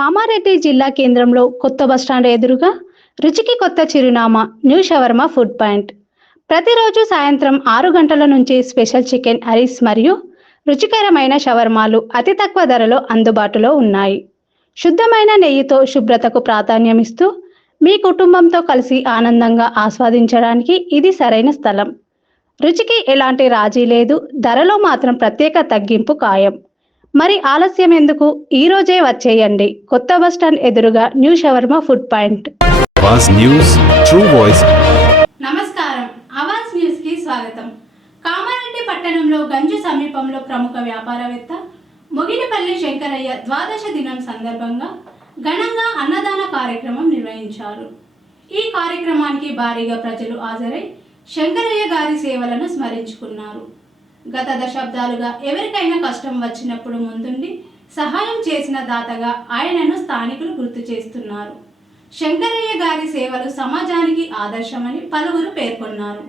కామారెడ్డి జిల్లా కేంద్రంలో కొత్త బస్టాండ్ ఎదురుగా రుచికి కొత్త చిరునామా న్యూ షవర్మా ఫుడ్ పాయింట్. ప్రతిరోజు సాయంత్రం 6 గంటల నుంచి స్పెషల్ చికెన్ హరీస్ మరియు రుచికరమైన షవర్మాలు అతి తక్కువ ధరలో అందుబాటులో ఉన్నాయి. శుద్ధమైన నెయ్యితో శుభ్రతకు ప్రాధాన్యమిస్తూ మీ కుటుంబంతో కలిసి ఆనందంగా ఆస్వాదించడానికి ఇది సరైన స్థలం. రుచికి ఎలాంటి రాజీ లేదు, ధరలో మాత్రం ప్రత్యేక తగ్గింపు ఖాయం. మరి ఆలస్యం ఎందుకు? ఈ రోజే వచ్చేయండి. కొత్త బస్టాండ్ ఎదురుగా న్యూ షవర్మా ఫుడ్ పాయింట్. నమస్కారం, అవాజ్ న్యూస్ కి స్వాగతం. కామారెడ్డి పట్టణంలో గంజు సమీపంలో ప్రముఖ వ్యాపారవేత్త మొగిలిపల్లి శంకరయ్య ద్వాదశ దినం సందర్భంగా ఘనంగా అన్నదాన కార్యక్రమం నిర్వహించారు. ఈ కార్యక్రమానికి భారీగా ప్రజలు హాజరై శంకరయ్య గారి సేవలను స్మరించుకున్నారు. గత దశాబ్దాలుగా ఎవరికైనా కష్టం వచ్చినప్పుడు ముందుండి సహాయం చేసిన దాతగా ఆయనను స్థానికులు గుర్తు చేస్తున్నారు. శంకరయ్య గారి సేవలు సమాజానికి ఆదర్శమని పలువురు పేర్కొన్నారు.